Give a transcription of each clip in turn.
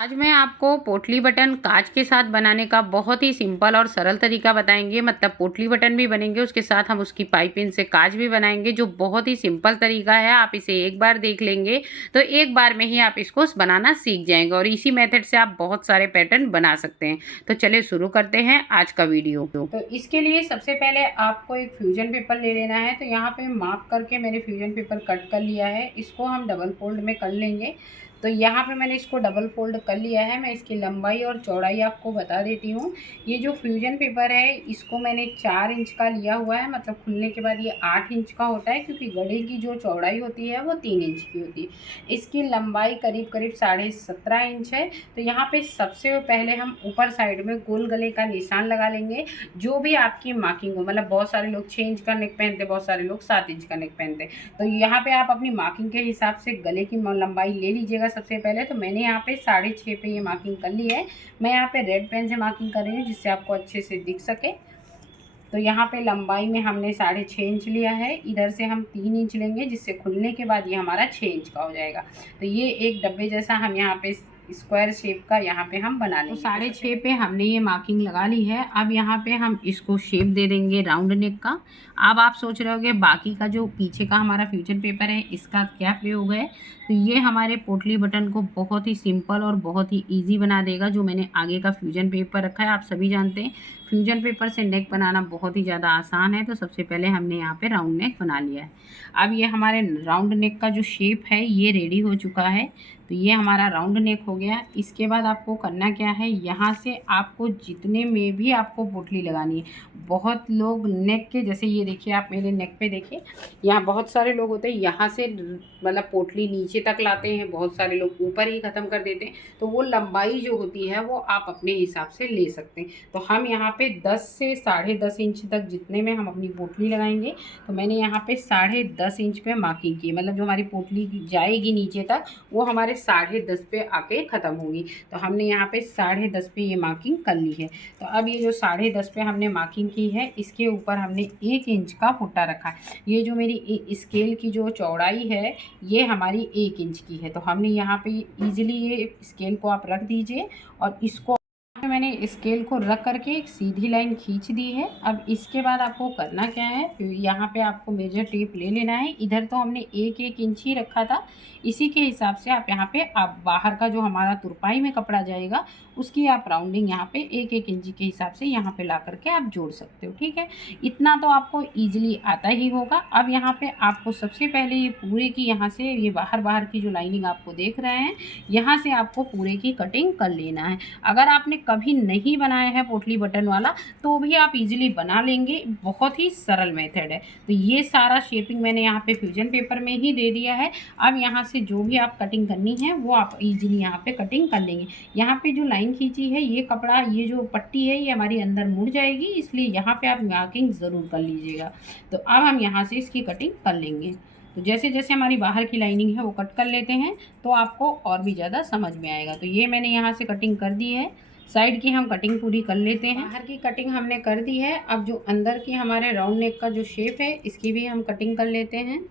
आज मैं आपको पोटली बटन कांच के साथ बनाने का बहुत ही सिंपल और सरल तरीका बताएंगे। मतलब पोटली बटन भी बनेंगे, उसके साथ हम उसकी पाइपिंग से कांच भी बनाएंगे, जो बहुत ही सिंपल तरीका है। आप इसे एक बार देख लेंगे तो एक बार में ही आप इसको बनाना सीख जाएंगे और इसी मेथड से आप बहुत सारे पैटर्न बना सकते हैं। तो चलिए शुरू करते हैं आज का वीडियो। तो इसके लिए सबसे पहले आपको एक फ्यूजन पेपर ले लेना है। तो यहाँ पे मार्क करके मैंने फ्यूजन पेपर कट कर लिया है। इसको हम डबल फोल्ड में कर लेंगे। तो यहाँ पे मैंने इसको डबल फोल्ड कर लिया है। मैं इसकी लंबाई और चौड़ाई आपको बता देती हूँ। ये जो फ्यूजन पेपर है इसको मैंने 4 इंच का लिया हुआ है। मतलब खुलने के बाद ये 8 इंच का होता है, क्योंकि गले की जो चौड़ाई होती है वो 3 इंच की होती है। इसकी लंबाई करीब करीब 17.5 इंच है। तो यहाँ पे सबसे पहले हम ऊपर साइड में गोल गले का निशान लगा लेंगे। जो भी आपकी मार्किंग हो, मतलब बहुत सारे लोग 6 इंच का नेक पहनते, बहुत सारे लोग 7 इंच का नेक पहनते। तो यहाँ पे आप अपनी मार्किंग के हिसाब से गले की लंबाई ले लीजिएगा। सबसे पहले तो मैंने यहाँ पे 6.5 पे ये मार्किंग कर ली है। मैं यहाँ पे रेड पेन से मार्किंग कर रही हूँ जिससे आपको अच्छे से दिख सके। तो यहाँ पे लंबाई में हमने 6.5 इंच लिया है। इधर से हम 3 इंच लेंगे, जिससे खुलने के बाद ये हमारा 6 इंच का हो जाएगा। तो ये एक डब्बे जैसा हम यहाँ पे स्क्वायर शेप का यहाँ पे हम बना लेंगे। तो 6.5 पे हमने ये मार्किंग लगा ली है। अब यहाँ पे हम इसको शेप दे देंगे राउंड नेक का। अब आप सोच रहे होगे बाकी का जो पीछे का हमारा फ्यूजन पेपर है इसका क्या प्रयोग है। तो ये हमारे पोटली बटन को बहुत ही सिंपल और बहुत ही ईजी बना देगा। जो मैंने आगे का फ्यूजन पेपर रखा है, आप सभी जानते हैं फ्यूजन पेपर से नेक बनाना बहुत ही ज़्यादा आसान है। तो सबसे पहले हमने यहाँ पे राउंड नेक बना लिया है। अब ये हमारे राउंड नेक का जो शेप है ये रेडी हो चुका है। तो ये हमारा राउंड नेक हो गया। इसके बाद आपको करना क्या है, यहाँ से आपको जितने में भी आपको पोटली लगानी है, बहुत लोग नेक के जैसे ये देखिए, आप मेरे नेक पे देखिए, यहाँ बहुत सारे लोग होते हैं यहाँ से मतलब पोटली नीचे तक लाते हैं, बहुत सारे लोग ऊपर ही ख़त्म कर देते हैं। तो वो लंबाई जो होती है वो आप अपने हिसाब से ले सकते हैं। तो हम यहाँ पे 10 से 10.5 इंच तक जितने में हम अपनी पोटली लगाएंगे, तो मैंने यहाँ पे 10.5 इंच पे मार्किंग की। मतलब जो हमारी पोटली जाएगी नीचे तक वो हमारे 10.5 पे आके ख़त्म होगी। तो हमने यहाँ पे 10.5 पे ये मार्किंग कर ली है। तो अब ये जो 10.5 पे हमने मार्किंग की है, इसके ऊपर हमने 1 इंच का फुट्टा रखा है। ये जो मेरी स्केल की जो चौड़ाई है ये हमारी 1 इंच की है। तो हमने यहाँ पे ईजिली ये स्केल को आप रख दीजिए और इसको मैंने स्केल को रख करके एक सीधी लाइन खींच दी है। अब इसके बाद आपको करना क्या है, यहाँ पे आपको मेजर टेप ले लेना है। इधर तो हमने 1 इंच ही रखा था, इसी के हिसाब से आप यहाँ पे आप बाहर का जो हमारा तुरपाई में कपड़ा जाएगा उसकी आप राउंडिंग यहाँ पे 1 इंच के हिसाब से यहाँ पे ला करके आप जोड़ सकते हो। ठीक है, इतना तो आपको ईजिली आता ही होगा। अब यहाँ पे आपको सबसे पहले ये पूरे की यहाँ से ये बाहर की जो लाइनिंग आपको देख रहे हैं, यहाँ से आपको पूरे की कटिंग कर लेना है। अगर आपने कभी नहीं बनाया है पोटली बटन वाला तो भी आप इजीली बना लेंगे, बहुत ही सरल मेथड है। तो ये सारा शेपिंग मैंने यहाँ पे फ्यूजन पेपर में ही दे दिया है। अब यहाँ से जो भी आप कटिंग करनी है वो आप इजीली यहाँ पे कटिंग कर लेंगे। यहाँ पे जो लाइन खींची है ये कपड़ा, ये जो पट्टी है ये हमारी अंदर मुड़ जाएगी, इसलिए यहाँ पे आप मार्किंग ज़रूर कर लीजिएगा। तो अब हम यहाँ से इसकी कटिंग कर लेंगे। तो जैसे जैसे हमारी बाहर की लाइनिंग है वो कट कर लेते हैं तो आपको और भी ज़्यादा समझ में आएगा। तो ये मैंने यहाँ से कटिंग कर दी है। साइड की हम कटिंग पूरी कर लेते हैं। बाहर की कटिंग हमने कर दी है। अब जो अंदर की हमारे राउंड नेक का जो शेप है इसकी भी हम कटिंग कर लेते हैं।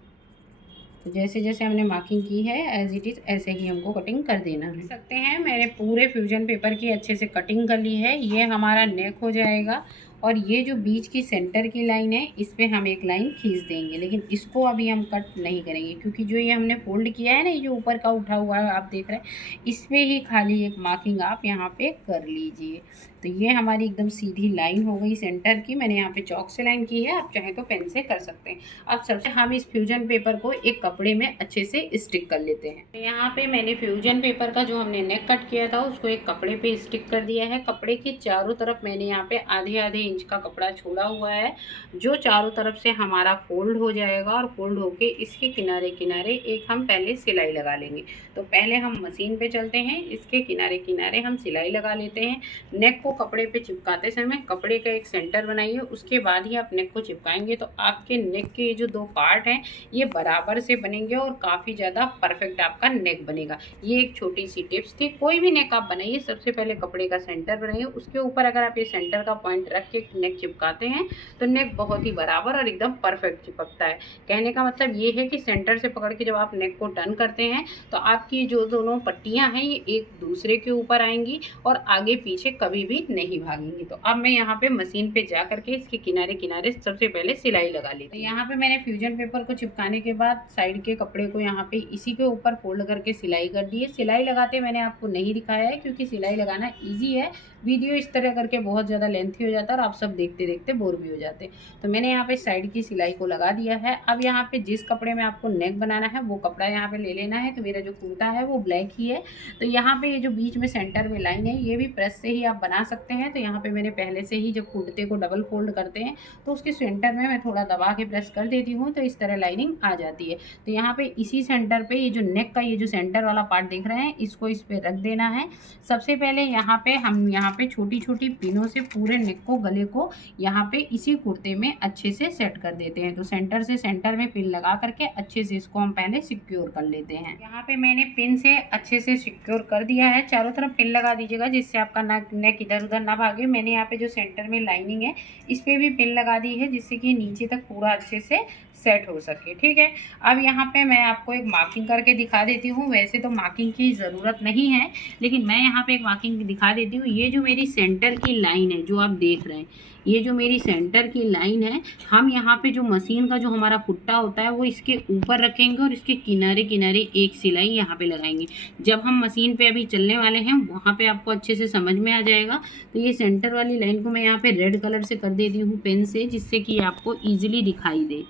तो जैसे जैसे हमने मार्किंग की है एज इट इज़ ऐसे ही हमको कटिंग कर देना है। देख सकते हैं मैंने पूरे फ्यूजन पेपर की अच्छे से कटिंग कर ली है। ये हमारा नेक हो जाएगा और ये जो बीच की सेंटर की लाइन है इस पर हम एक लाइन खींच देंगे, लेकिन इसको अभी हम कट नहीं करेंगे क्योंकि जो ये हमने फोल्ड किया है ना, ये जो ऊपर का उठा हुआ है आप देख रहे हैं, इस पर ही खाली एक मार्किंग आप यहाँ पे कर लीजिए। तो ये हमारी एकदम सीधी लाइन हो गई सेंटर की। मैंने यहाँ पे चौक से लाइन की है, आप चाहे तो पेन से कर सकते हैं। अब सबसे हम इस फ्यूजन पेपर को एक कपड़े में अच्छे से स्टिक कर लेते हैं। तो यहाँ पे मैंने फ्यूजन पेपर का जो हमने नेक कट किया था उसको एक कपड़े पे स्टिक कर दिया है। कपड़े के चारों तरफ मैंने यहाँ पे आधे इंच का कपड़ा छोड़ा हुआ है, जो चारों तरफ से हमारा फोल्ड हो जाएगा और फोल्ड होके इसके किनारे किनारे एक हम पहले सिलाई लगा लेंगे। तो पहले हम मशीन पे चलते हैं, इसके किनारे किनारे हम सिलाई लगा लेते हैं। नेक को कपड़े पे चिपकाते समय कपड़े का एक सेंटर बनाइए, उसके बाद ही आप नेक को चिपकाएंगे तो आपके नेक के जो 2 पार्ट हैं ये बराबर से बनेंगे और काफ़ी ज़्यादा परफेक्ट आपका नेक बनेगा। ये एक छोटी सी टिप्स थी। कोई भी नेक आप बनाइए सबसे पहले कपड़े का सेंटर बनाइए, उसके ऊपर अगर आप ये सेंटर का पॉइंट रख के नेक चिपकाते हैं तो नेक बहुत ही बराबर और एकदम परफेक्ट चिपकता है। कहने का मतलब ये है कि सेंटर से पकड़ के जब आप नेक को टर्न करते हैं तो आपकी जो दोनों पट्टियाँ हैं ये एक दूसरे के ऊपर आएंगी और आगे पीछे कभी भी नहीं भागेंगी। तो अब मैं यहाँ पे मशीन पे जा करके इसके किनारे किनारे सबसे पहले सिलाई लगा ली। तो यहाँ पे मैंने फ्यूजन पेपर को चिपकाने के बाद साइड के कपड़े को यहाँ पे इसी के ऊपर फोल्ड करके सिलाई कर दी है। सिलाई लगाते मैंने आपको नहीं दिखाया है क्योंकि सिलाई लगाना ईजी है, वीडियो इस तरह करके बहुत ज़्यादा लेंथी हो जाता है और आप सब देखते देखते बोर भी हो जाते। तो मैंने यहाँ पे साइड की सिलाई को लगा दिया है। अब यहाँ पे जिस कपड़े में आपको नेक बनाना है वो कपड़ा यहाँ पे ले लेना है। तो मेरा जो कुर्ता है वो ब्लैक ही है। तो यहाँ पे ये जो बीच में सेंटर में लाइन है ये भी प्रेस से ही आप बना सकते हैं। तो यहाँ पे मैंने पहले से ही जब कुर्ते को डबल फोल्ड करते हैं तो उसके सेंटर में मैं थोड़ा दबा के प्रेस कर देती हूँ तो इस तरह लाइनिंग आ जाती है। तो यहाँ पे इसी सेंटर पे ये जो नेक का ये जो सेंटर वाला पार्ट देख रहे हैं इसको इस पे रख देना है। सबसे पहले यहाँ पे हम यहाँ पे छोटी छोटी पिनों से पूरे नेक को, गले को यहाँ पे इसी कुर्ते में अच्छे से सेट कर देते हैं। तो सेंटर से सेंटर में पिन लगा करके अच्छे से इसको हम पहले सिक्योर कर लेते हैं। यहाँ पे मैंने पिन से अच्छे से सिक्योर कर दिया है। चारों तरफ पिन लगा दीजिएगा जिससे आपका नेक इधर उधर ना भागे। मैंने यहाँ पे जो सेंटर में लाइनिंग है इस पे भी पिन लगा दी है जिससे कि नीचे तक पूरा अच्छे से सेट हो सके। ठीक है, अब यहाँ पे मैं आपको एक मार्किंग करके दिखा देती हूँ। वैसे तो मार्किंग की ज़रूरत नहीं है लेकिन मैं यहाँ पे एक मार्किंग दिखा देती हूँ। ये जो मेरी सेंटर की लाइन है जो आप देख रहे हैं, ये जो मेरी सेंटर की लाइन है, हम यहाँ पे जो मशीन का जो हमारा फुट्टा होता है वो इसके ऊपर रखेंगे और इसके किनारे किनारे एक सिलाई यहाँ पे लगाएंगे। जब हम मशीन पे अभी चलने वाले हैं वहाँ पे आपको अच्छे से समझ में आ जाएगा। तो ये सेंटर वाली लाइन को मैं यहाँ पे रेड कलर से कर देती हूँ पेन से, जिससे कि आपको ईजिली दिखाई दे।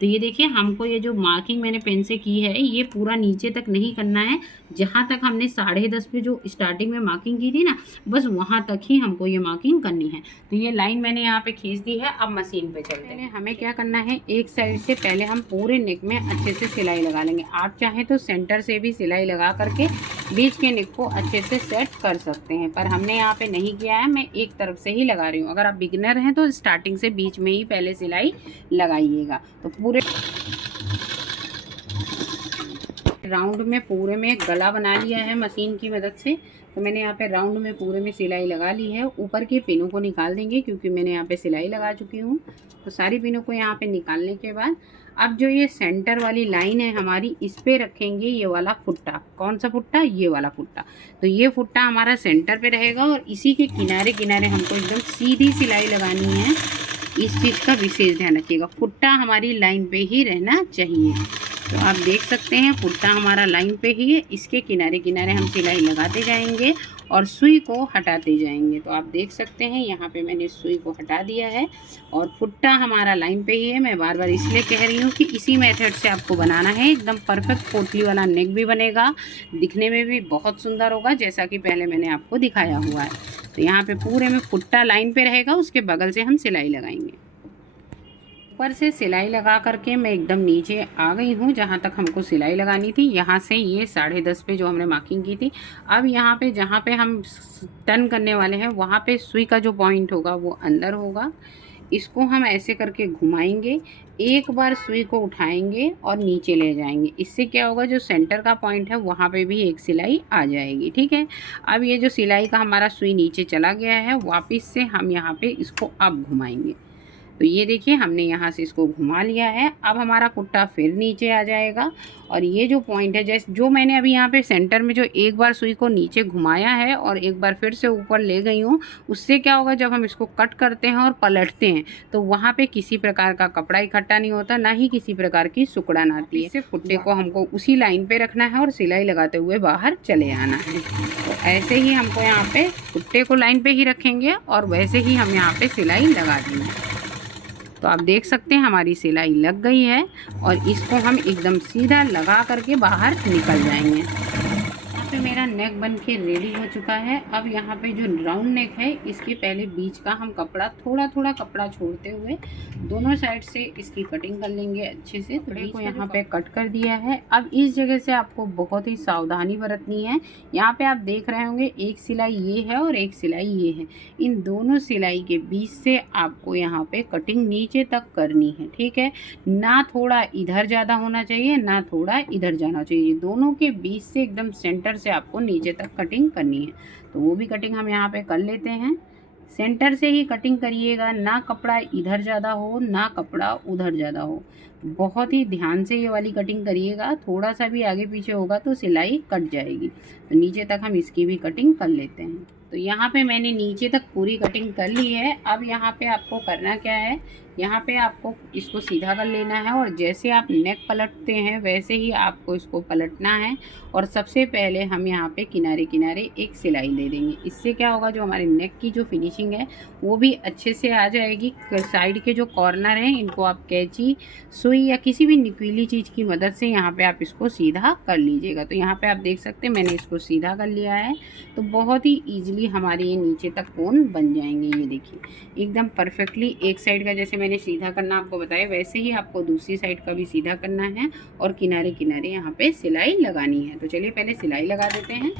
तो ये देखिए, हमको ये जो मार्किंग मैंने पेन से की है ये पूरा नीचे तक नहीं करना है। जहाँ तक हमने 10.5 पे जो स्टार्टिंग में मार्किंग की थी ना, बस वहाँ तक ही हमको ये मार्किंग करनी है। तो ये लाइन मैंने यहाँ पे खींच दी है। अब मशीन पे चलते हैं। हमें क्या करना है, एक साइड से पहले हम पूरे नेक में अच्छे से सिलाई लगा लेंगे। आप चाहें तो सेंटर से भी सिलाई लगा करके बीच के नेक को अच्छे से सेट कर सकते हैं, पर हमने यहाँ पे नहीं किया है, मैं एक तरफ से ही लगा रही हूँ। अगर आप बिगिनर हैं तो स्टार्टिंग से बीच में ही पहले सिलाई लगाइएगा। तो पूरे राउंड में पूरे में गला बना लिया है मशीन की मदद से। तो मैंने यहाँ पे राउंड में पूरे में सिलाई लगा ली है। ऊपर के पिनों को निकाल देंगे क्योंकि मैंने यहाँ पे सिलाई लगा चुकी हूँ। तो सारी पिनों को यहाँ पे निकालने के बाद अब जो ये सेंटर वाली लाइन है हमारी, इस पे रखेंगे ये वाला फुट्टा। कौन सा फुट्टा? ये वाला फुट्टा। तो ये फुट्टा हमारा सेंटर पे रहेगा और इसी के किनारे किनारे हमको एकदम सीधी सिलाई लगानी है। इस चीज़ का विशेष ध्यान रखिएगा, फुट्टा हमारी लाइन पे ही रहना चाहिए। तो आप देख सकते हैं फुट्टा हमारा लाइन पे ही है। इसके किनारे किनारे हम सिलाई लगाते जाएंगे और सुई को हटाते जाएंगे। तो आप देख सकते हैं यहाँ पे मैंने सुई को हटा दिया है और फुट्टा हमारा लाइन पे ही है। मैं बार बार इसलिए कह रही हूँ कि इसी मेथड से आपको बनाना है। एकदम परफेक्ट पोटली वाला नेक भी बनेगा, दिखने में भी बहुत सुंदर होगा जैसा कि पहले मैंने आपको दिखाया हुआ है। तो यहाँ पे पूरे में फुट्टा लाइन पे रहेगा, उसके बगल से हम सिलाई लगाएंगे। ऊपर से सिलाई लगा करके मैं एकदम नीचे आ गई हूँ जहाँ तक हमको सिलाई लगानी थी। यहाँ से ये 10.5 पे जो हमने मार्किंग की थी, अब यहाँ पे जहाँ पे हम टर्न करने वाले हैं वहाँ पे सुई का जो पॉइंट होगा वो अंदर होगा। इसको हम ऐसे करके घुमाएंगे, एक बार सुई को उठाएंगे और नीचे ले जाएंगे। इससे क्या होगा, जो सेंटर का पॉइंट है वहाँ पे भी एक सिलाई आ जाएगी। ठीक है, अब ये जो सिलाई का हमारा सुई नीचे चला गया है, वापस से हम यहाँ पे इसको अब घुमाएंगे। तो ये देखिए हमने यहाँ से इसको घुमा लिया है। अब हमारा फुट्टा फिर नीचे आ जाएगा और ये जो पॉइंट है, जैसे जो मैंने अभी यहाँ पे सेंटर में जो एक बार सुई को नीचे घुमाया है और एक बार फिर से ऊपर ले गई हूँ, उससे क्या होगा, जब हम इसको कट करते हैं और पलटते हैं तो वहाँ पे किसी प्रकार का कपड़ा इकट्ठा नहीं होता, ना ही किसी प्रकार की सुकड़न आती है। इससे फुट्टे को हमको उसी लाइन पे रखना है और सिलाई लगाते हुए बाहर चले आना है। तो ऐसे ही हमको यहाँ पे फुट्टे को लाइन पे ही रखेंगे और वैसे ही हम यहाँ पे सिलाई लगा देंगे। तो आप देख सकते हैं हमारी सिलाई लग गई है और इसको हम एकदम सीधा लगा करके बाहर निकल जाएंगे। यहाँ पे मेरा नेक बन के रेडी हो चुका है। अब यहाँ पे जो राउंड नेक है इसके पहले बीच का हम कपड़ा थोड़ा थोड़ा कपड़ा छोड़ते हुए दोनों साइड से इसकी कटिंग कर लेंगे अच्छे से। कपड़े को यहाँ पे कट कर दिया है। अब इस जगह से आपको बहुत ही सावधानी बरतनी है। यहाँ पे आप देख रहे होंगे एक सिलाई ये है और एक सिलाई ये है। इन दोनों सिलाई के बीच से आपको यहाँ पे कटिंग नीचे तक करनी है। ठीक है, ना थोड़ा इधर ज़्यादा होना चाहिए ना थोड़ा इधर जाना चाहिए, दोनों के बीच से एकदम सेंटर से आपको नीचे तक कटिंग करनी है। तो वो भी कटिंग हम यहाँ पे कर लेते हैं। सेंटर से ही कटिंग करिएगा, ना कपड़ा इधर ज़्यादा हो ना कपड़ा उधर ज़्यादा हो। बहुत ही ध्यान से ये वाली कटिंग करिएगा, थोड़ा सा भी आगे पीछे होगा तो सिलाई कट जाएगी। तो नीचे तक हम इसकी भी कटिंग कर लेते हैं। तो यहाँ पे मैंने नीचे तक पूरी कटिंग कर ली है। अब यहाँ पे आपको करना क्या है, यहाँ पे आपको इसको सीधा कर लेना है और जैसे आप नेक पलटते हैं वैसे ही आपको इसको पलटना है। और सबसे पहले हम यहाँ पे किनारे किनारे एक सिलाई दे देंगे। इससे क्या होगा, जो हमारे नेक की जो फिनिशिंग है वो भी अच्छे से आ जाएगी। साइड के जो कॉर्नर हैं इनको आप कैंची, सुई या किसी भी नुकीली चीज़ की मदद से यहाँ पे आप इसको सीधा कर लीजिएगा। तो यहाँ पे आप देख सकते हैं मैंने इसको सीधा कर लिया है। तो बहुत ही ईजिली हमारे ये नीचे तक कोन बन जाएंगे। ये देखिए एकदम परफेक्टली एक साइड का जैसे मैंने सीधा करना आपको बताया वैसे ही आपको दूसरी साइड का भी सीधा करना है और किनारे किनारे यहाँ पे सिलाई लगानी है। तो चलिए पहले सिलाई लगा देते हैं।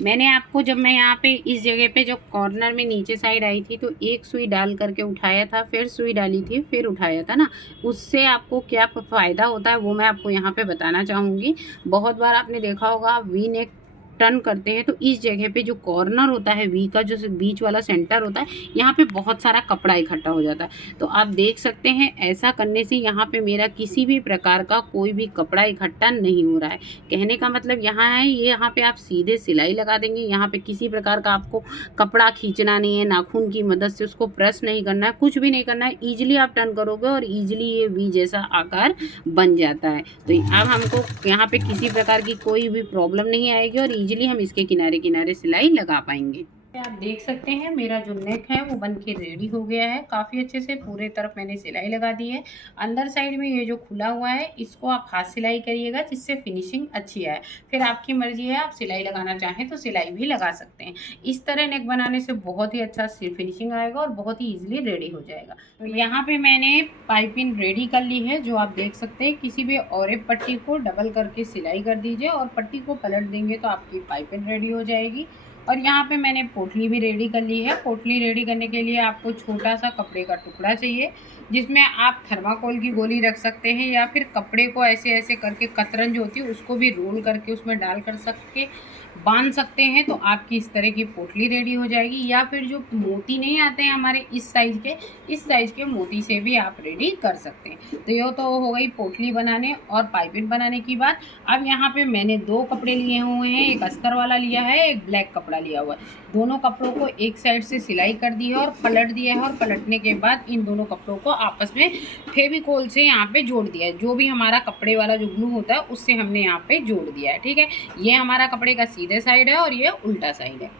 मैंने आपको जब मैं यहाँ पे इस जगह पे जो कॉर्नर में नीचे साइड आई थी तो एक सुई डाल करके उठाया था, फिर सुई डाली थी, फिर उठाया था ना, उससे आपको क्या फ़ायदा होता है वो मैं आपको यहाँ पे बताना चाहूँगी। बहुत बार आपने देखा होगा वी नेक टर्न करते हैं तो इस जगह पे जो कॉर्नर होता है वी का, जो बीच वाला सेंटर होता है, यहाँ पे बहुत सारा कपड़ा इकट्ठा हो जाता है। तो आप देख सकते हैं ऐसा करने से यहाँ पे मेरा किसी भी प्रकार का कोई भी कपड़ा इकट्ठा नहीं हो रहा है। कहने का मतलब यहाँ है, ये यहाँ पे आप सीधे सिलाई लगा देंगे। यहाँ पे किसी प्रकार का आपको कपड़ा खींचना नहीं है, नाखून की मदद से उसको प्रेस नहीं करना है, कुछ भी नहीं करना है। ईजिली आप टर्न करोगे और ईजिली ये वी जैसा आकार बन जाता है। तो अब हमको यहाँ पे किसी प्रकार की कोई भी प्रॉब्लम नहीं आएगी और ईजिली हम इसके किनारे किनारे सिलाई लगा पाएंगे। आप देख सकते हैं मेरा जो नेक है वो बन के रेडी हो गया है। काफ़ी अच्छे से पूरे तरफ मैंने सिलाई लगा दी है। अंदर साइड में ये जो खुला हुआ है इसको आप हाथ सिलाई करिएगा जिससे फिनिशिंग अच्छी आए। फिर आपकी मर्जी है, आप सिलाई लगाना चाहें तो सिलाई भी लगा सकते हैं। इस तरह नेक बनाने से बहुत ही अच्छा फिनिशिंग आएगा और बहुत ही ईजिली रेडी हो जाएगा। तो यहाँ पे मैंने पाइपिंग रेडी कर ली है, जो आप देख सकते हैं। किसी भी और एक पट्टी को डबल करके सिलाई कर दीजिए और पट्टी को पलट देंगे तो आपकी पाइपिंग रेडी हो जाएगी। और यहाँ पे मैंने पोटली भी रेडी कर ली है। पोटली रेडी करने के लिए आपको छोटा सा कपड़े का टुकड़ा चाहिए जिसमें आप थर्माकोल की गोली रख सकते हैं या फिर कपड़े को ऐसे ऐसे करके कतरन जो होती है उसको भी रोल करके उसमें डाल कर सकते बांध सकते हैं। तो आपकी इस तरह की पोटली रेडी हो जाएगी। या फिर जो मोती नहीं आते हैं हमारे इस साइज़ के मोती से भी आप रेडी कर सकते हैं। तो ये तो हो गई पोटली बनाने और पाइपिंग बनाने की बात। अब यहाँ पे मैंने दो कपड़े लिए हुए हैं, एक अस्तर वाला लिया है, एक ब्लैक कपड़ा लिया हुआ है। दोनों कपड़ों को एक साइड से सिलाई कर दी है और पलट दिया है और पलटने के बाद इन दोनों कपड़ों को आपस में फेविकोल से यहाँ पे जोड़ दिया है। जो भी हमारा कपड़े वाला जो ग्लू होता है उससे हमने यहाँ पे जोड़ दिया है। ठीक है, ये हमारा कपड़े का सीधे साइड है और ये उल्टा साइड है।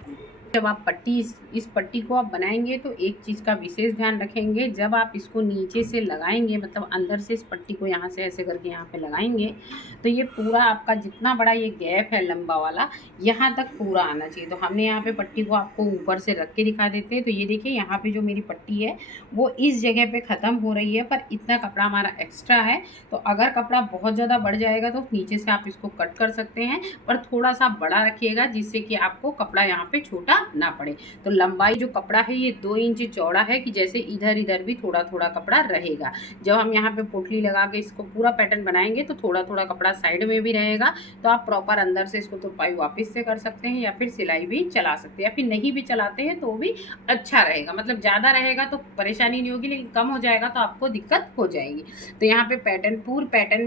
जब आप इस पट्टी को आप बनाएंगे तो एक चीज़ का विशेष ध्यान रखेंगे, जब आप इसको नीचे से लगाएंगे मतलब अंदर से इस पट्टी को यहाँ से ऐसे करके यहाँ पे लगाएंगे तो ये पूरा आपका जितना बड़ा ये गैप है लंबा वाला यहाँ तक पूरा आना चाहिए। तो हमने यहाँ पे पट्टी को आपको ऊपर से रख के दिखा देते हैं। तो ये देखिए यहाँ पे जो मेरी पट्टी है वो इस जगह पे ख़त्म हो रही है, पर इतना कपड़ा हमारा एक्स्ट्रा है। तो अगर कपड़ा बहुत ज़्यादा बढ़ जाएगा तो नीचे से आप इसको कट कर सकते हैं, पर थोड़ा सा बड़ा रखिएगा जिससे कि आपको कपड़ा यहाँ पे छोटा ना पड़े। तो लंबाई जो कपड़ा है ये 2 इंच चौड़ा है कि जैसे इधर इधर भी थोड़ा थोड़ा कपड़ा रहेगा। जब हम यहाँ पे पोटली लगा के इसको पूरा पैटर्न बनाएंगे तो थोड़ा थोड़ा कपड़ा साइड में भी रहेगा। तो आप प्रॉपर अंदर से इसको तुरपाई वापस से कर सकते हैं या फिर सिलाई भी चला सकते हैं, या फिर नहीं भी चलाते हैं तो भी अच्छा रहेगा। मतलब ज़्यादा रहेगा तो परेशानी नहीं होगी, लेकिन कम हो जाएगा तो आपको दिक्कत हो जाएगी। तो यहाँ पे पूरे पैटर्न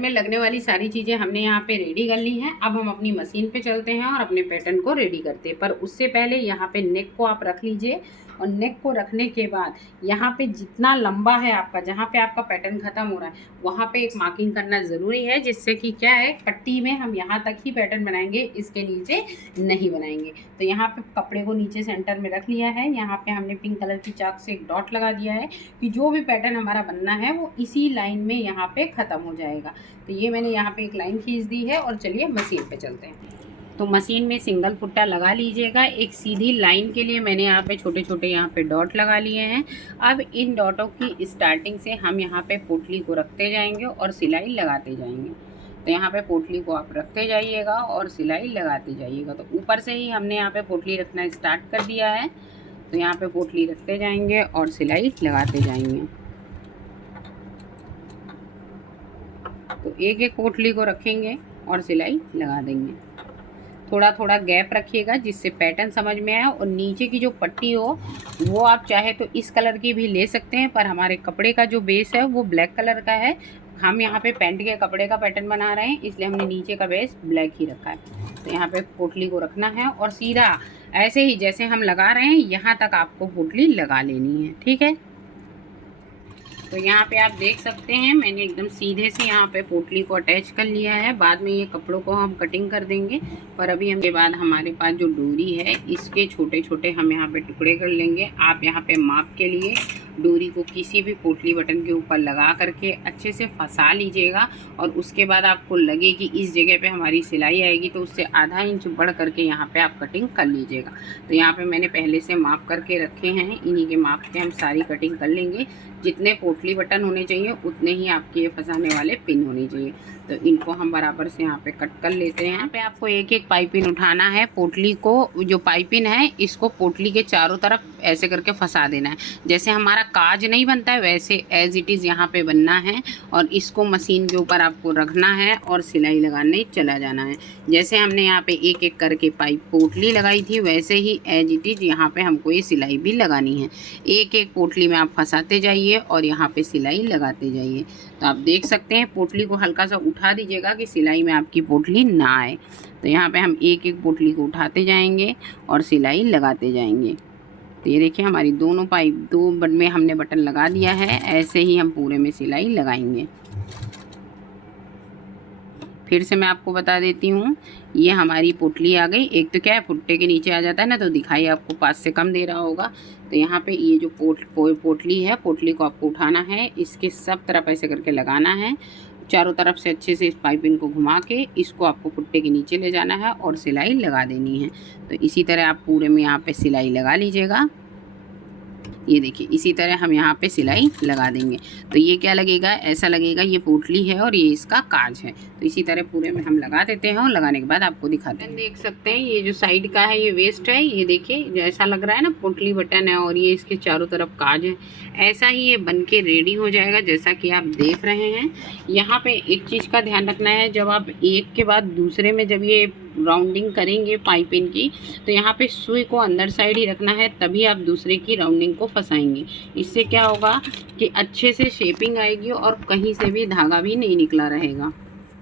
में लगने वाली सारी चीज़ें हमने यहाँ पे रेडी कर ली हैं। अब हम अपनी मशीन पे चलते हैं और अपने पैटर्न को रेडी करते हैं। पर उससे पहले यहाँ पे नेक को आप रख लीजिए और नेक को रखने के बाद यहाँ पे जितना लंबा है आपका, जहाँ पे आपका पैटर्न ख़त्म हो रहा है वहाँ पे एक मार्किंग करना ज़रूरी है, जिससे कि क्या है पट्टी में हम यहाँ तक ही पैटर्न बनाएंगे, इसके नीचे नहीं बनाएंगे। तो यहाँ पे कपड़े को नीचे सेंटर में रख लिया है। यहाँ पे हमने पिंक कलर की चाक से एक डॉट लगा दिया है कि जो भी पैटर्न हमारा बनना है वो इसी लाइन में यहाँ पे ख़त्म हो जाएगा। तो ये मैंने यहाँ पे एक लाइन खींच दी है और चलिए मशीन पे चलते हैं। तो मशीन में सिंगल पुट्टा लगा लीजिएगा। एक सीधी लाइन के लिए मैंने यहाँ पे छोटे छोटे यहाँ पे डॉट लगा लिए हैं। अब इन डॉटों की स्टार्टिंग से हम यहाँ पे पोटली को रखते जाएंगे और सिलाई लगाते जाएंगे। तो यहाँ पे पोटली को आप रखते जाइएगा और सिलाई लगाते जाइएगा। तो ऊपर से ही हमने यहाँ पे पोटली रखना स्टार्ट कर दिया है। तो यहाँ पे पोटली रखते जाएंगे और सिलाई लगाते जाएंगे। तो एक एक पोटली को रखेंगे और सिलाई लगा देंगे। थोड़ा थोड़ा गैप रखिएगा जिससे पैटर्न समझ में आए। और नीचे की जो पट्टी हो वो आप चाहे तो इस कलर की भी ले सकते हैं, पर हमारे कपड़े का जो बेस है वो ब्लैक कलर का है। हम यहाँ पे पैंट के कपड़े का पैटर्न बना रहे हैं, इसलिए हमने नीचे का बेस ब्लैक ही रखा है। तो यहाँ पे पोटली को रखना है और सीधा ऐसे ही जैसे हम लगा रहे हैं यहाँ तक आपको पोटली लगा लेनी है, ठीक है। तो यहाँ पे आप देख सकते हैं मैंने एकदम सीधे से यहाँ पे पोटली को अटैच कर लिया है। बाद में ये कपड़ों को हम कटिंग कर देंगे, पर अभी हम के बाद हमारे पास जो डोरी है इसके छोटे छोटे हम यहाँ पे टुकड़े कर लेंगे। आप यहाँ पे माप के लिए डोरी को किसी भी पोटली बटन के ऊपर लगा करके अच्छे से फंसा लीजिएगा, और उसके बाद आपको लगे कि इस जगह पे हमारी सिलाई आएगी तो उससे आधा इंच बढ़ करके यहाँ पे आप कटिंग कर लीजिएगा। तो यहाँ पे मैंने पहले से माप करके रखे हैं, इन्हीं के माप पे हम सारी कटिंग कर लेंगे। जितने पोटली बटन होने चाहिए उतने ही आपके ये फंसाने वाले पिन होने चाहिए। तो इनको हम बराबर से यहाँ पे कट कर लेते हैं। यहाँ पे आपको एक एक पाइपिन उठाना है, पोटली को जो पाइपिन है इसको पोटली के चारों तरफ ऐसे करके फंसा देना है। जैसे हमारा काज नहीं बनता है वैसे एज इट इज़ यहाँ पे बनना है, और इसको मशीन के ऊपर आपको रखना है और सिलाई लगाने चला जाना है। जैसे हमने यहाँ पे एक एक करके पाइप पोटली लगाई थी वैसे ही एज इट इज़ यहाँ पे हमको ये सिलाई भी लगानी है। एक एक पोटली में आप फंसाते जाइए और यहाँ पे सिलाई लगाते जाइए। तो आप देख सकते हैं पोटली को हल्का सा उठा दीजिएगा कि सिलाई में आपकी पोटली ना आए। तो यहाँ पे हम एक एक पोटली को उठाते जाएंगे और सिलाई लगाते जाएंगे। तो ये देखिए हमारी दोनों पाइप दो में हमने बटन लगा दिया है, ऐसे ही हम पूरे में सिलाई लगाएंगे। फिर से मैं आपको बता देती हूँ, ये हमारी पोटली आ गई। एक तो क्या है फुट्टे के नीचे आ जाता है ना, तो दिखाई आपको 5 से कम दे रहा होगा। तो यहाँ पे ये जो पोटली है, पोटली को आपको उठाना है, इसके सब तरफ ऐसे करके लगाना है, चारों तरफ से अच्छे से इस पाइपिंग को घुमा के इसको आपको फुट्टे के नीचे ले जाना है और सिलाई लगा देनी है। तो इसी तरह आप पूरे में यहाँ पे सिलाई लगा लीजिएगा। ये देखिए इसी तरह हम यहाँ पे सिलाई लगा देंगे। तो ये क्या लगेगा, ऐसा लगेगा ये पोटली है और ये इसका काज है। तो इसी तरह पूरे में हम लगा देते हैं और लगाने के बाद आपको दिखाते हैं। देख सकते हैं ये जो साइड का है ये वेस्ट है, ये देखिए ऐसा लग रहा है ना पोटली बटन है और ये इसके चारों तरफ काज है। ऐसा ही ये बन के रेडी हो जाएगा जैसा कि आप देख रहे हैं। यहाँ पे एक चीज़ का ध्यान रखना है, जब आप एक के बाद दूसरे में जब ये राउंडिंग करेंगे पाइपिंग की, तो यहाँ पे सुई को अंदर साइड ही रखना है, तभी आप दूसरे की राउंडिंग को फंसाएंगे। इससे क्या होगा कि अच्छे से शेपिंग आएगी और कहीं से भी धागा भी नहीं निकला रहेगा।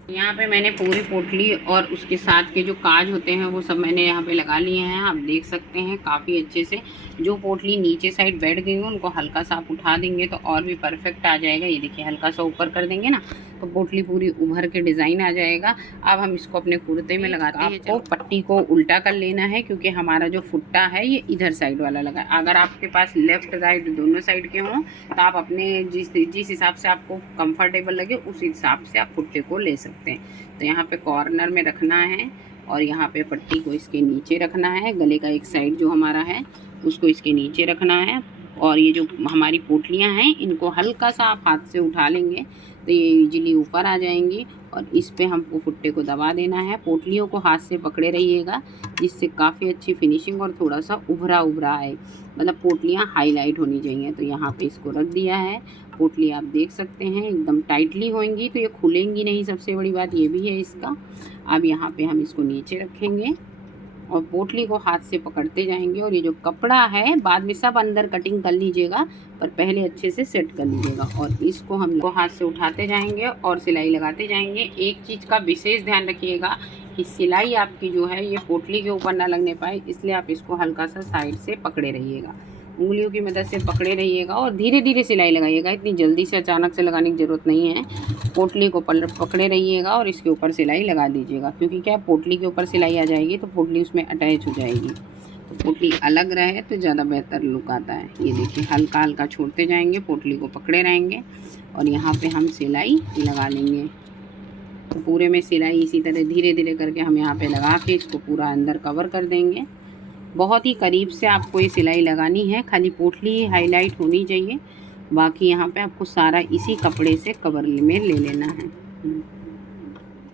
यहाँ पे मैंने पूरी पोटली और उसके साथ के जो काज होते हैं वो सब मैंने यहाँ पे लगा लिए हैं। आप देख सकते हैं काफ़ी अच्छे से। जो पोटली नीचे साइड बैठ गई हो उनको हल्का सा आप उठा देंगे तो और भी परफेक्ट आ जाएगा। ये देखिए हल्का सा ऊपर कर देंगे ना तो पोटली पूरी उभर के डिज़ाइन आ जाएगा। अब हम इसको अपने कुर्ते में लगाते हैं। आपको पट्टी को उल्टा कर लेना है क्योंकि हमारा जो फुट्टा है ये इधर साइड वाला लगा है। अगर आपके पास लेफ्ट राइट दोनों साइड के हों तो आप अपने जिस हिसाब से आपको कंफर्टेबल लगे उस हिसाब से आप फुट्टे को ले सकते हैं। तो यहाँ पे कॉर्नर में रखना है और यहाँ पे पट्टी को इसके नीचे रखना है। गले का एक साइड जो हमारा है उसको इसके नीचे रखना है, और ये जो हमारी पोटलियाँ हैं इनको हल्का सा आप हाथ से उठा लेंगे तो ये इजीली ऊपर आ जाएंगी, और इस पे हमको फुट्टे को दबा देना है। पोटलियों को हाथ से पकड़े रहिएगा जिससे काफ़ी अच्छी फिनिशिंग और थोड़ा सा उभरा उभरा आए, मतलब पोटलियाँ हाईलाइट होनी चाहिए। तो यहाँ पे इसको रख दिया है। पोटली आप देख सकते हैं एकदम टाइटली होंगी तो ये खुलेंगी नहीं, सबसे बड़ी बात ये भी है इसका। अब यहाँ पे हम इसको नीचे रखेंगे और पोटली को हाथ से पकड़ते जाएंगे, और ये जो कपड़ा है बाद में सब अंदर कटिंग कर लीजिएगा पर पहले अच्छे से सेट कर लीजिएगा। और इसको हम लोग हाथ से उठाते जाएंगे और सिलाई लगाते जाएंगे। एक चीज़ का विशेष ध्यान रखिएगा कि सिलाई आपकी जो है ये पोटली के ऊपर ना लगने पाए, इसलिए आप इसको हल्का सा साइड से पकड़े रहिएगा, उंगलियों की मदद से पकड़े रहिएगा और धीरे धीरे सिलाई लगाइएगा। इतनी जल्दी से अचानक से लगाने की ज़रूरत नहीं है। पोटली को पकड़े रहिएगा और इसके ऊपर सिलाई लगा दीजिएगा, क्योंकि क्या पोटली के ऊपर सिलाई आ जाएगी तो पोटली उसमें अटैच हो जाएगी। तो पोटली अलग रहे तो ज़्यादा बेहतर लुक आता है। ये देखिए हल्का हल्का छोड़ते जाएंगे, पोटली को पकड़े रहेंगे और यहाँ पे हम सिलाई लगा लेंगे। तो पूरे में सिलाई इसी तरह धीरे धीरे करके हम यहाँ पे लगा के इसको पूरा अंदर कवर कर देंगे। बहुत ही करीब से आपको ये सिलाई लगानी है, खाली पोटली ही हाईलाइट होनी चाहिए, बाकी यहाँ पे आपको सारा इसी कपड़े से कवर में ले लेना है।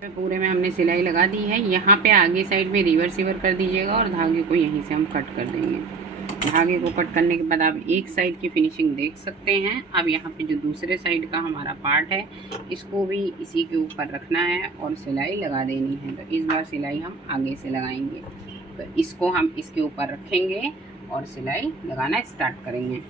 पूरे में हमने सिलाई लगा दी है। यहाँ पे आगे साइड में रिवर्स कर दीजिएगा और धागे को यहीं से हम कट कर देंगे। धागे को कट करने के बाद आप एक साइड की फिनिशिंग देख सकते हैं। अब यहाँ पे जो दूसरे साइड का हमारा पार्ट है इसको भी इसी के ऊपर रखना है और सिलाई लगा देनी है। तो इस बार सिलाई हम आगे से लगाएंगे, तो इसको हम इसके ऊपर रखेंगे और सिलाई लगाना स्टार्ट करेंगे।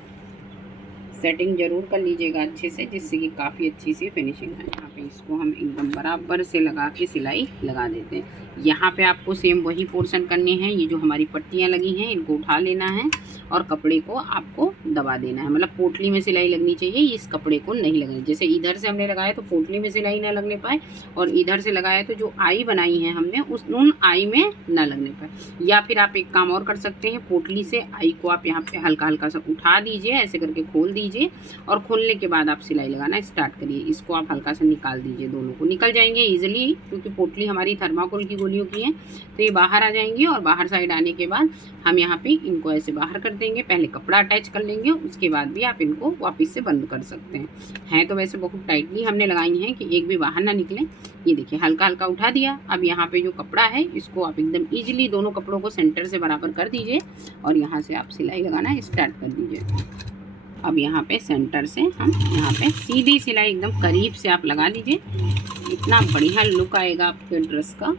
सेटिंग ज़रूर कर लीजिएगा अच्छे से, जिससे कि काफ़ी अच्छी सी फिनिशिंग है। यहाँ पे इसको हम एकदम बराबर से लगा के सिलाई लगा देते हैं। यहाँ पे आपको सेम वही पोर्शन करने हैं। ये जो हमारी पट्टियाँ लगी हैं इनको उठा लेना है और कपड़े को आपको दबा देना है। मतलब पोटली में सिलाई लगनी चाहिए, इस कपड़े को नहीं लगनी। जैसे इधर से हमने लगाया तो पोटली में सिलाई ना लगने पाए, और इधर से लगाया तो जो आई बनाई है हमने उन आई में ना लगने पाए। या फिर आप एक काम और कर सकते हैं, पोटली से आई को आप यहाँ पे हल्का हल्का सा उठा दीजिए, ऐसे करके खोल दीजिए और खोलने के बाद आप सिलाई लगाना स्टार्ट करिए। इसको आप हल्का सा निकाल दीजिए, दोनों को निकल जाएंगे इजीली, क्योंकि पोटली हमारी थर्माकोल की गोलियों की है। तो ये बाहर आ जाएंगे और बाहर साइड आने के बाद हम यहाँ पे इनको ऐसे बाहर कर देंगे। पहले कपड़ा अटैच कर लेंगे, उसके बाद भी आप इनको वापस से बंद कर सकते हैं। तो वैसे बहुत टाइटली हमने लगाई हैं कि एक भी बाहर ना निकले। ये देखिए हल्का हल्का उठा दिया। अब यहाँ पे जो कपड़ा है इसको आप एकदम ईजिली दोनों कपड़ों को सेंटर से बराबर कर दीजिए और यहाँ से आप सिलाई लगाना स्टार्ट कर दीजिए। अब यहाँ पे सेंटर से हम यहाँ पे सीधी सिलाई एकदम करीब से आप लगा लीजिए। इतना बढ़िया लुक आएगा आपके ड्रेस का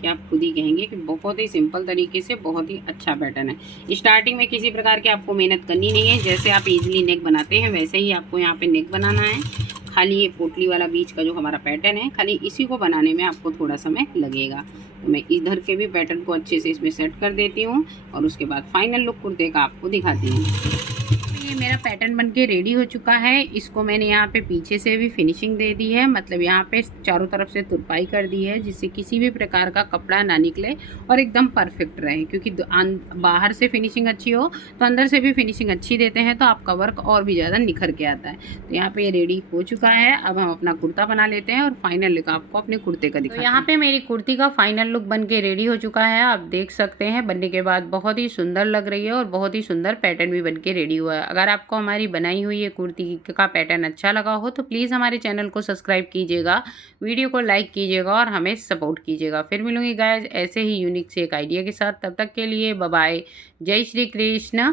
कि आप खुद ही कहेंगे कि बहुत ही सिंपल तरीके से बहुत ही अच्छा पैटर्न है। स्टार्टिंग में किसी प्रकार की आपको मेहनत करनी नहीं है। जैसे आप इजीली नेक बनाते हैं वैसे ही आपको यहाँ पे नेक बनाना है। खाली ये पोटली वाला बीच का जो हमारा पैटर्न है, खाली इसी को बनाने में आपको थोड़ा समय लगेगा। तो मैं इधर के भी पैटर्न को अच्छे से इसमें सेट कर देती हूँ और उसके बाद फाइनल लुक कुर्ते का आपको दिखाती हूँ। ये मेरा पैटर्न बनके रेडी हो चुका है। इसको मैंने यहाँ पे पीछे से भी फिनिशिंग दे दी है, मतलब यहाँ पे चारों तरफ से तुरपाई कर दी है, जिससे किसी भी प्रकार का कपड़ा ना निकले और एकदम परफेक्ट रहे। क्योंकि बाहर से फिनिशिंग अच्छी हो तो अंदर से भी फिनिशिंग अच्छी देते हैं, तो आपका वर्क और भी ज़्यादा निखर के आता है। तो यहाँ पे ये रेडी हो चुका है। अब हम अपना कुर्ता बना लेते हैं और फाइनल लुक आपको अपने कुर्ते का दिखाते हैं। यहाँ पे मेरी कुर्ती का फाइनल लुक बन के रेडी हो चुका है। आप देख सकते हैं बनने के बाद बहुत ही सुंदर लग रही है और बहुत ही सुंदर पैटर्न भी बन के रेडी हुआ है। अगर आपको हमारी बनाई हुई ये कुर्ती का पैटर्न अच्छा लगा हो तो प्लीज़ हमारे चैनल को सब्सक्राइब कीजिएगा, वीडियो को लाइक कीजिएगा और हमें सपोर्ट कीजिएगा। फिर मिलूंगी गाइस ऐसे ही यूनिक से एक आइडिया के साथ। तब तक के लिए बाय बाय। जय श्री कृष्ण।